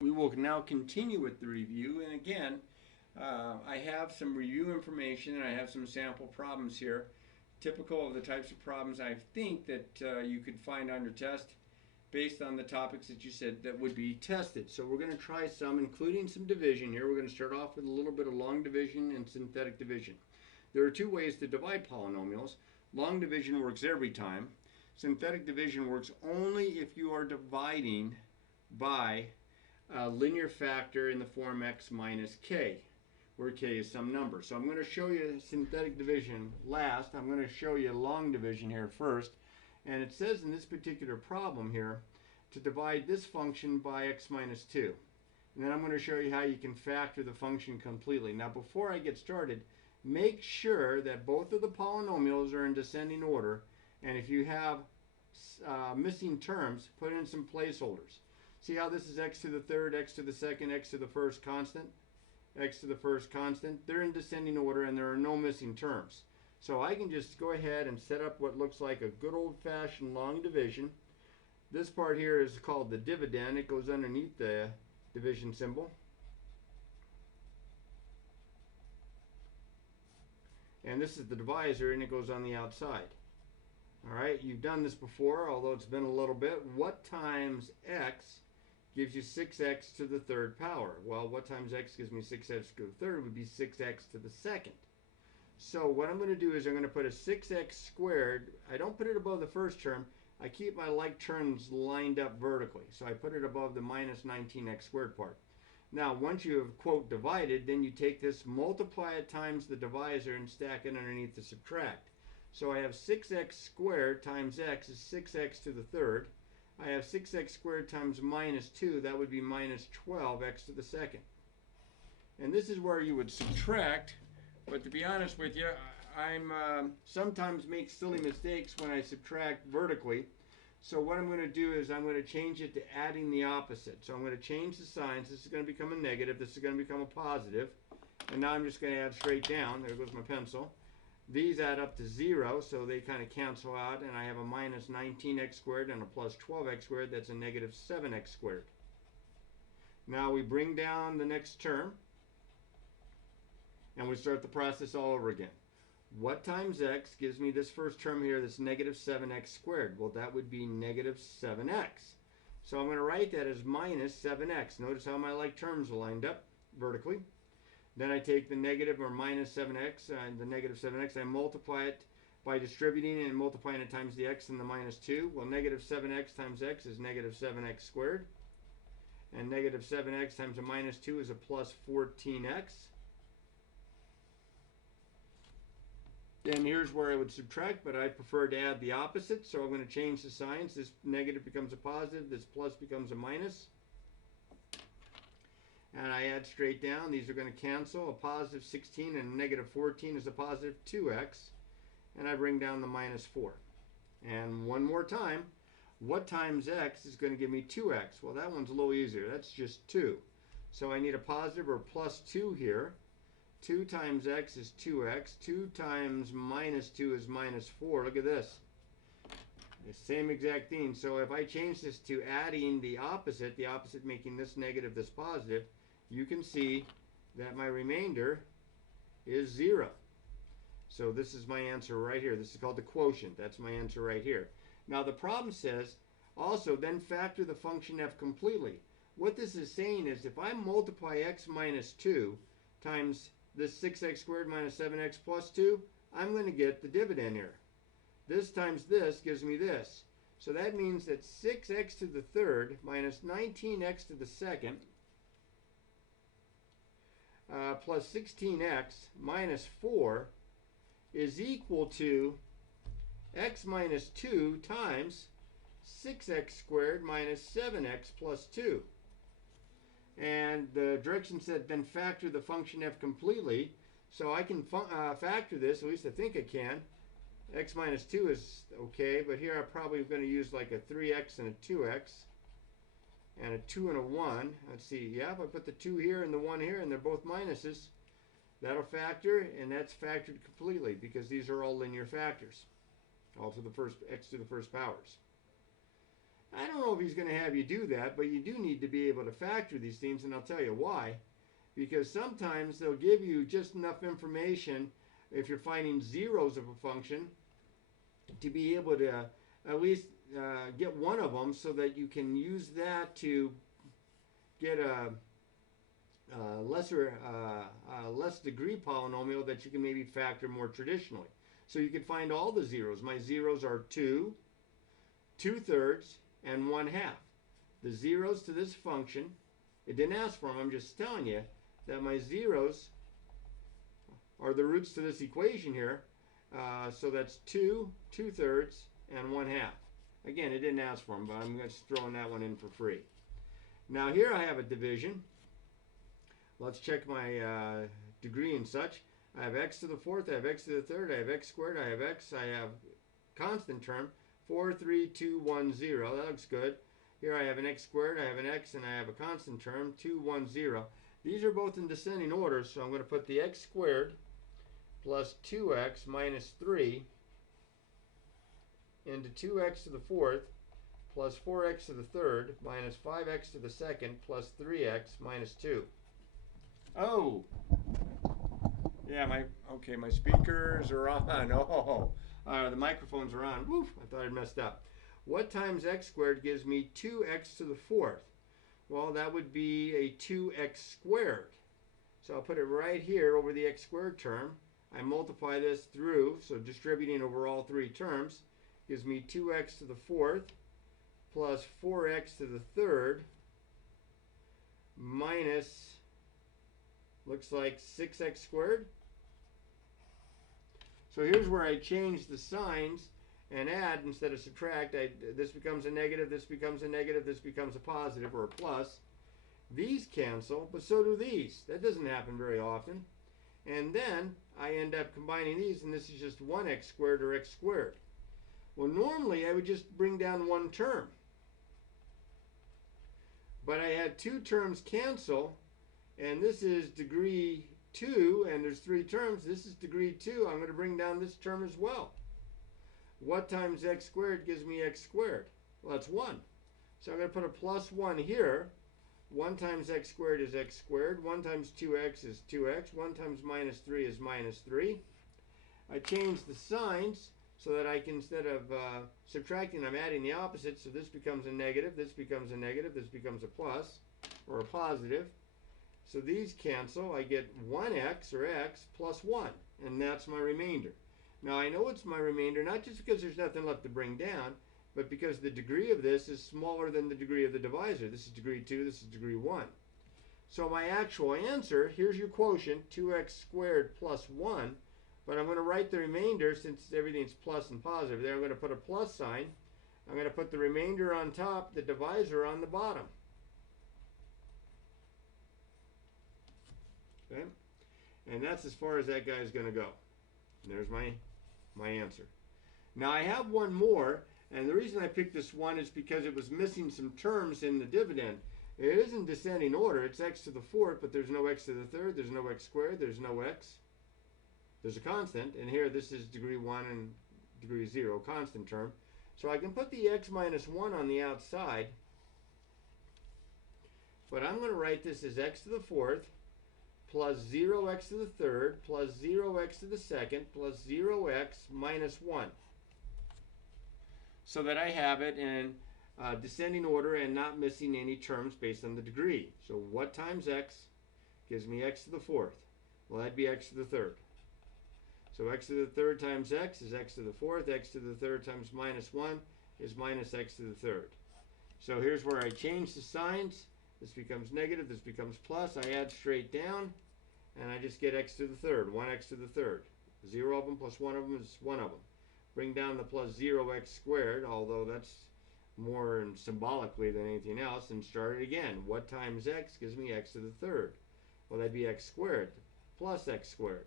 We will now continue with the review, and again, I have some review information and I have some sample problems here, typical of the types of problems I think that you could find on your test based on the topics that you said that would be tested. So we're going to try some, including some division here. We're going to start off with a little bit of long division and synthetic division. There are two ways to divide polynomials. Long division works every time. Synthetic division works only if you are dividing by a linear factor in the form x minus k, where k is some number. So I'm going to show you synthetic division last. I'm going to show you long division here first. And it says in this particular problem here to divide this function by x minus 2. And then I'm going to show you how you can factor the function completely. Now before I get started, make sure that both of the polynomials are in descending order. And if you have missing terms, put in some placeholders. See how this is x to the third, x to the second, x to the first constant, x to the first constant. They're in descending order and there are no missing terms. So I can just go ahead and set up what looks like a good old-fashioned long division. This part here is called the dividend. It goes underneath the division symbol. And this is the divisor and it goes on the outside. All right, you've done this before, although it's been a little bit. What times x gives you 6x to the third power? Well, what times x gives me 6x to the third would be 6x to the second. So what I'm going to do is I'm going to put a 6x squared. I don't put it above the first term. I keep my like terms lined up vertically. So I put it above the minus 19x squared part. Now, once you have, quote, divided, then you take this, multiply it times the divisor, and stack it underneath the subtract. So I have 6x squared times x is 6x to the third. I have 6x squared times minus 2. That would be minus 12x to the second. And this is where you would subtract. But to be honest with you, I'm sometimes make silly mistakes when I subtract vertically. So what I'm going to do is I'm going to change it to adding the opposite. So I'm going to change the signs. This is going to become a negative. This is going to become a positive. And now I'm just going to add straight down. There goes my pencil. These add up to 0, so they kind of cancel out. And I have a minus 19x squared and a plus 12x squared. That's a negative 7x squared. Now we bring down the next term. And we start the process all over again. What times x gives me this first term here, this negative 7x squared? Well, that would be negative 7x. So I'm going to write that as minus 7x. Notice how my like terms are lined up vertically. Then I take the negative or minus 7x and the negative 7x. I multiply it by distributing and multiplying it times the x and the minus 2. Well, negative 7x times x is negative 7x squared. And negative 7x times a minus 2 is a plus 14x. Then here's where I would subtract, but I prefer to add the opposite, so I'm going to change the signs. This negative becomes a positive, this plus becomes a minus. And I add straight down. These are going to cancel. A positive 16 and a negative 14 is a positive 2x. And I bring down the minus 4. And one more time, what times x is going to give me 2x? Well, that one's a little easier. That's just 2. So I need a positive or plus 2 here. 2 times x is 2x. 2 times minus 2 is minus 4. Look at this. The same exact thing. So if I change this to adding the opposite making this negative, this positive, you can see that my remainder is 0. So this is my answer right here. This is called the quotient. That's my answer right here. Now the problem says, also then factor the function f completely. What this is saying is if I multiply x minus 2 times this 6x squared minus 7x plus 2, I'm going to get the dividend here. This times this gives me this. So that means that 6x to the third minus 19x to the second plus 16x minus 4 is equal to x minus 2 times 6x squared minus 7x plus 2. And the direction said then factor the function f completely. So I can factor this, at least I think I can. X minus 2 is okay, but here I'm probably going to use like a 3x and a 2x. And a 2 and a 1. Let's see, yeah, if I put the 2 here and the 1 here and they're both minuses, that'll factor, and that's factored completely because these are all linear factors. All to the first, x to the first powers. I don't know if he's going to have you do that, but you do need to be able to factor these things, and I'll tell you why. Because sometimes they'll give you just enough information, if you're finding zeros of a function, to be able to at least get one of them so that you can use that to get a less degree polynomial that you can maybe factor more traditionally. So you can find all the zeros. My zeros are 2, 2/3, and 1/2. The zeros to this function, it didn't ask for them, I'm just telling you that my zeros are the roots to this equation here. So that's 2, 2/3, and 1/2. Again, it didn't ask for them, but I'm just throwing that one in for free. Now here I have a division. Let's check my degree and such. I have x to the 4th, I have x to the 3rd, I have x squared, I have x, I have constant term, 4, 3, 2, 1, 0. That looks good. Here I have an x squared, I have an x, and I have a constant term, 2, 1, 0. These are both in descending order, so I'm going to put the x squared plus 2x minus 3 into 2x to the 4th plus 4x to the 3rd minus 5x to the 2nd plus 3x minus 2. Oh! Yeah, my speakers are on. Oh, the microphones are on. Woof, I thought I'd messed up. What times x squared gives me 2x to the 4th? Well, that would be a 2x squared. So I'll put it right here over the x squared term. I multiply this through, so distributing over all three terms gives me 2x to the 4th plus 4x to the 3rd minus, looks like 6x squared. So here's where I change the signs and add instead of subtract. This becomes a negative, this becomes a negative, this becomes a positive or a plus. These cancel, but so do these. That doesn't happen very often. And then I end up combining these, and this is just 1x squared or x squared. Well, normally I would just bring down one term. But I had two terms cancel, and this is degree 2, and there's 3 terms. This is degree 2. I'm going to bring down this term as well. What times x squared gives me x squared? Well, that's 1. So I'm going to put a plus 1 here. 1 times x squared is x squared. 1 times 2x is 2x. 1 times minus 3 is minus 3. I change the signs so that I can, instead of subtracting, I'm adding the opposite. So this becomes a negative, this becomes a negative, this becomes a plus or a positive. So these cancel. I get 1x or x plus 1, and that's my remainder. Now I know it's my remainder not just because there's nothing left to bring down, but because the degree of this is smaller than the degree of the divisor. This is degree 2, this is degree 1. So my actual answer, here's your quotient, 2x squared plus 1, but I'm going to write the remainder, since everything's plus and positive there, I'm going to put a plus sign. I'm going to put the remainder on top, the divisor on the bottom. Okay? And that's as far as that guy's going to go. And there's my answer. Now I have one more, and the reason I picked this one is because it was missing some terms in the dividend. It is in descending order. It's x to the 4th, but there's no x to the 3rd, there's no x squared, there's no x. There's a constant, and here this is degree 1 and degree 0, constant term. So I can put the x minus 1 on the outside, but I'm going to write this as x to the 4th plus 0x to the 3rd plus 0x to the 2nd plus 0x minus 1. So that I have it in descending order and not missing any terms based on the degree. So what times x gives me x to the 4th? Well, that'd be x to the 3rd. So x to the 3rd times x is x to the 4th. X to the 3rd times minus 1 is minus x to the 3rd. So here's where I change the signs. This becomes negative, this becomes plus. I add straight down, and I just get x to the 3rd, 1x to the 3rd. 0 of them plus 1 of them is 1 of them. Bring down the plus 0x squared, although that's more symbolically than anything else, and start it again. What times x gives me x to the 3rd? Well, that'd be x squared plus x squared.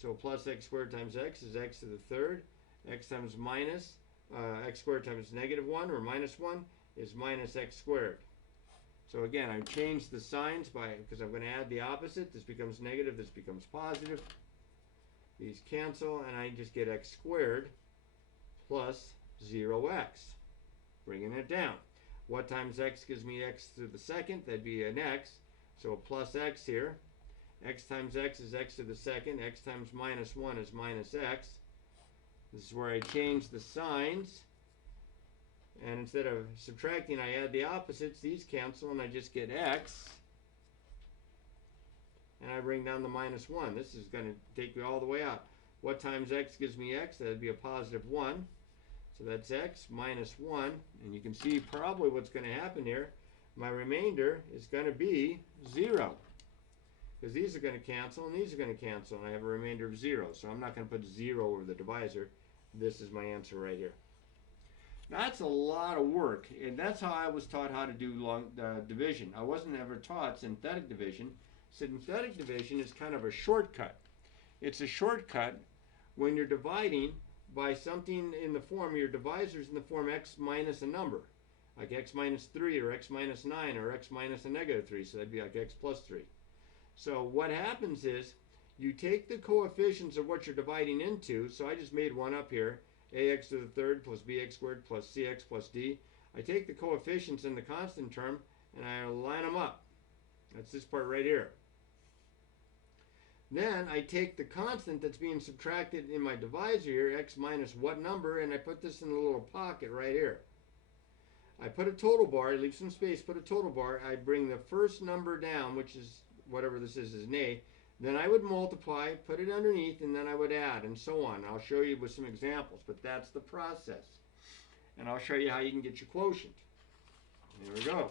So plus x squared times x is x to the 3rd. X times minus, x squared times negative 1 or minus 1 is minus x squared. So again, I changed the signs because I'm going to add the opposite. This becomes negative, this becomes positive. These cancel, and I just get x squared plus 0x. Bringing it down. What times x gives me x to the second? That'd be an x. So a plus x here. X times x is x to the second. X times minus 1 is minus x. This is where I change the signs. And instead of subtracting, I add the opposites. These cancel, and I just get x. And I bring down the minus 1. This is going to take me all the way out. What times x gives me x? That would be a positive 1. So that's x minus 1. And you can see probably what's going to happen here. My remainder is going to be 0. Because these are going to cancel and these are going to cancel. And I have a remainder of 0. So I'm not going to put 0 over the divisor. This is my answer right here. Now, that's a lot of work. And that's how I was taught how to do division. I wasn't ever taught synthetic division. Synthetic division is kind of a shortcut. It's a shortcut when you're dividing by something in the form, your divisor is in the form x minus a number, like x minus 3 or x minus 9 or x minus a negative 3, so that'd be like x plus 3. So what happens is you take the coefficients of what you're dividing into, so I just made one up here, ax to the third plus bx squared plus cx plus d. I take the coefficients in the constant term and I line them up. That's this part right here. Then I take the constant that's being subtracted in my divisor here, x minus what number, and I put this in a little pocket right here. I put a total bar, I leave some space, put a total bar, I bring the first number down, which is whatever this is an a, then I would multiply, put it underneath, and then I would add, and so on. I'll show you with some examples, but that's the process. And I'll show you how you can get your quotient. There we go.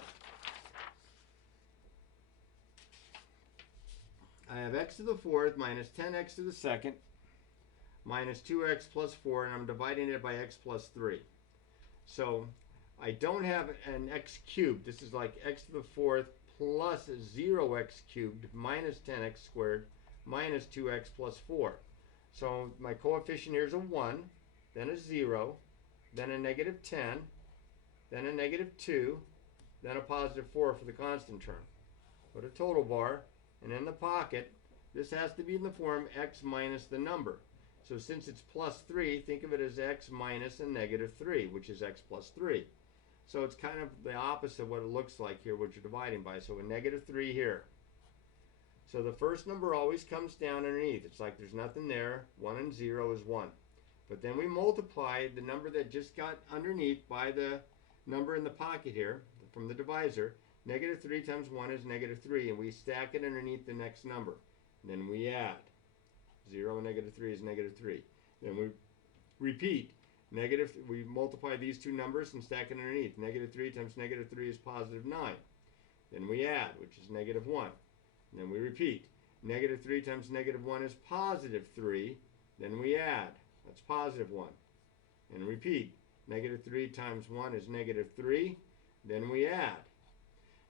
I have x to the fourth minus 10x to the second minus 2x plus 4, and I'm dividing it by x plus 3. So I don't have an x cubed. This is like x to the fourth plus 0x cubed minus 10x squared minus 2x plus 4. So my coefficient here is a 1, then a 0, then a negative 10, then a negative 2, then a positive 4 for the constant term. Put a total bar. And in the pocket, this has to be in the form x minus the number. So since it's plus 3, think of it as x minus a negative 3, which is x plus 3. So it's kind of the opposite of what it looks like here, what you're dividing by. So a negative 3 here. So the first number always comes down underneath. It's like there's nothing there. 1 and 0 is 1. But then we multiply the number that just got underneath by the number in the pocket here from the divisor. Negative 3 times 1 is negative 3, and we stack it underneath the next number. And then we add. 0 and negative 3 is negative 3. Then we repeat. We multiply these two numbers and stack it underneath. Negative 3 times negative 3 is positive 9. Then we add, which is negative 1. And then we repeat. Negative 3 times negative 1 is positive 3. Then we add. That's positive 1. And repeat. Negative 3 times 1 is negative 3. Then we add.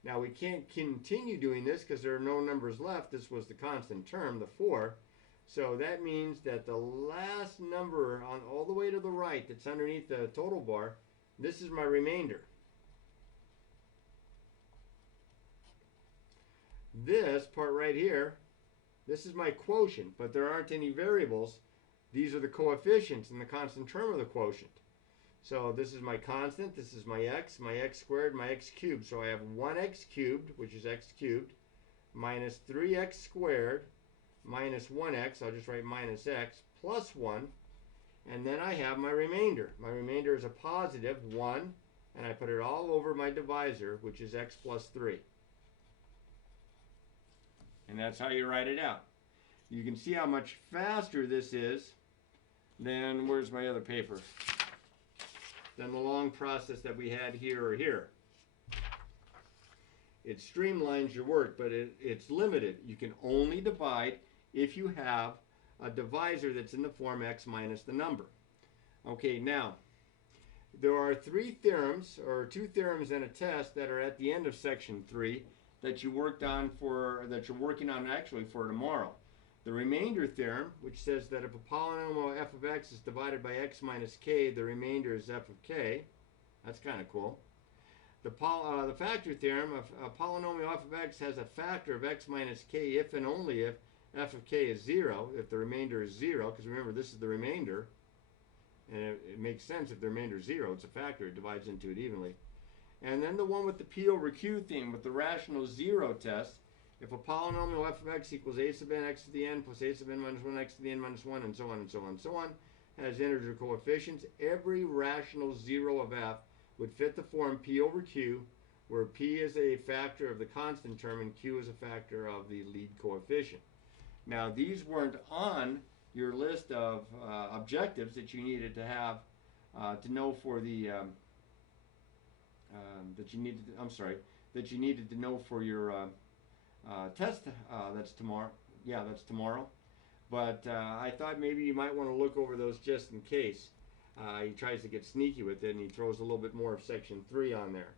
Now we can't continue doing this because there are no numbers left. This was the constant term, the 4. So that means that the last number on all the way to the right that's underneath the total bar, this is my remainder. This part right here, this is my quotient, but there aren't any variables. These are the coefficients in the constant term of the quotient. So this is my constant, this is my x squared, my x cubed. So I have 1x cubed, which is x cubed, minus 3x squared, minus 1x, I'll just write minus x, plus 1, and then I have my remainder. My remainder is a positive 1, and I put it all over my divisor, which is x plus 3. And that's how you write it out. You can see how much faster this is than, where's my other paper? Than the long process that we had here or here. It streamlines your work, but it's limited. You can only divide if you have a divisor that's in the form x minus the number. Okay, now, there are 3 theorems, or 2 theorems and a test that are at the end of section 3 that you worked on that you're working on actually for tomorrow. The remainder theorem, which says that if a polynomial f of x is divided by x minus k, the remainder is f of k. That's kind of cool. The factor theorem, a polynomial f of x has a factor of x minus k if and only if f of k is 0, if the remainder is 0, because remember this is the remainder, and it makes sense if the remainder is 0, it's a factor, it divides into it evenly. And then the one with the P over Q theme with the rational zero test. If a polynomial f of x equals a sub n x to the n plus a sub n minus 1 x to the n minus 1 and so on and so on and so on has integer coefficients, every rational zero of f would fit the form P over Q, where P is a factor of the constant term and Q is a factor of the lead coefficient. Now, these weren't on your list of objectives that you needed to have to know for the that you needed to know for your test. That's tomorrow. Yeah, that's tomorrow. But I thought maybe you might want to look over those just in case. He tries to get sneaky with it, and he throws a little bit more of section 3 on there.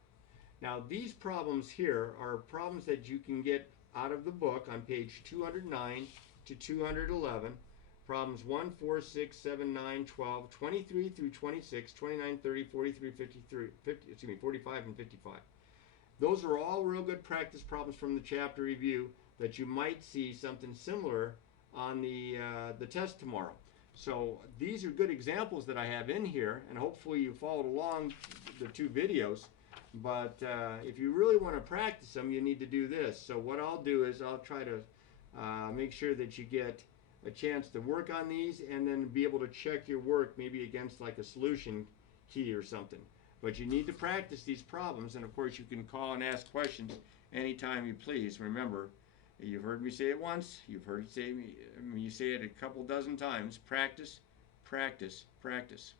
Now, these problems here are problems that you can get out of the book on page 209 to 211. Problems 1, 4, 6, 7, 9, 12, 23 through 26, 29, 30, 43, 53, 45, and 55. Those are all real good practice problems from the chapter review that you might see something similar on the test tomorrow. So these are good examples that I have in here, and hopefully you followed along the 2 videos. But if you really want to practice them, you need to do this. So what I'll do is I'll try to make sure that you get a chance to work on these and then be able to check your work maybe against like a solution key or something. But you need to practice these problems, and of course you can call and ask questions anytime you please. Remember, you've heard me say it once, you've heard me say it a couple dozen times. Practice, practice, practice.